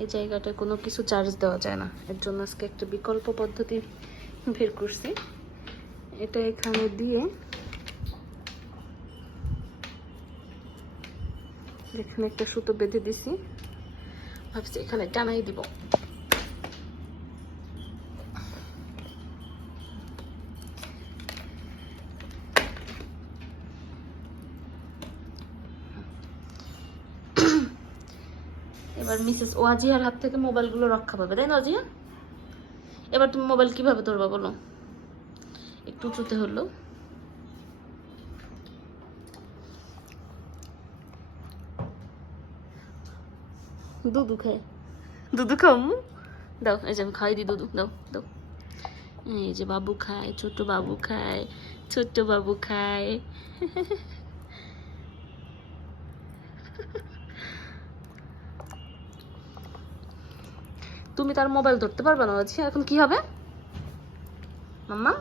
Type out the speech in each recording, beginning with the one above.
এই জায়গাটায় কোনো কিছু চার্জ দেওয়া যায় না। এর জন্য আজকে একটা বিকল্প পদ্ধতি বের করছি। এটা এখানে দিয়ে এখানে একটা সুতো বেঁধে দিছি। ভাবছি এখানে টানাই দিব। এবার মিসেস ওয়াজিয়ার হাত থেকে মোবাইলগুলো রক্ষা পাবে, তাই না ওয়াজিয়া? এবার তুমি মোবাইল কীভাবে ধরবা বলো? একটু উঁচুতে হলো। দুধু খায় দুধু খাও? দাও, এই যে আমি খাই দিই দুধু, দাও দাও। এই যে বাবু খায়, ছোট বাবু খায় ছোট্ট বাবু খায়। তুমি তার মোবাইল ধরতে পারবে না বলছি এখন কি হবে? মাম্মা?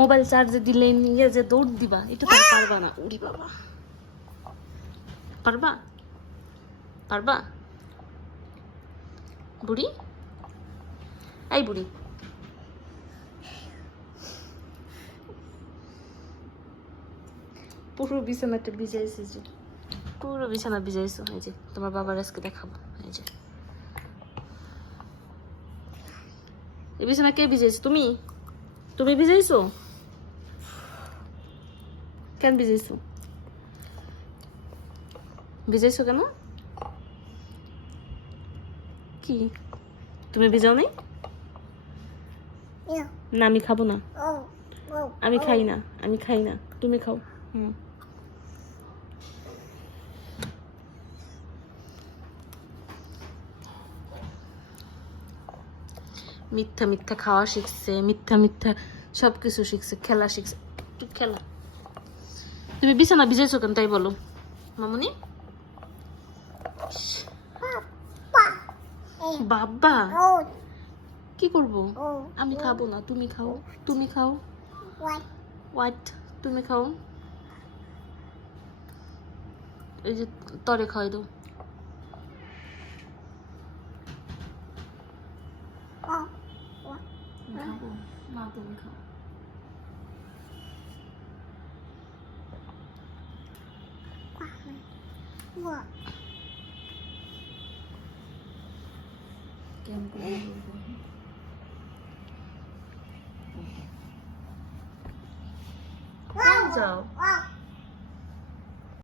মোবাইল চার্জে দিলে নিয়ে যে দৌড় দিবা এটা তো পারবা না। উড়ি বাবা। পারবা? পারবা? বুড়ি? এই বুড়ি। পুরো বিছানাটা ভিজাইছি যে। পুরো বিছানা ভিজাইছো এই যে তোমার বাবার আজকে দেখাবো এই যে। এই বিছানা কে ভিজাইছো? তুমি? তুমি ভিজাইছো? কেন ভিজাইছো? ভিজাইছো কেন? কি? তুমি ভিজাও নাই না। আমি খাব না. আমি খাই না আমি খাই না। তুমি খাও। হুম। মিথ্যা মিথ্যা খাওয়া শিখছে, মিথ্যা মিথ্যা সব কিছু শিখছে, খেলা শিখছে, একটু খেলা তুমি বিছানা ভিজাইছো কেন, তাই বলো মামুনি. বাবা. কি করব. আমি খাব না, তুমি খাও তুমি খাও? হোয়াট তুমি খাও এই যে তরে খাওয়াই দাও 你看过那多没看过哇哇哇走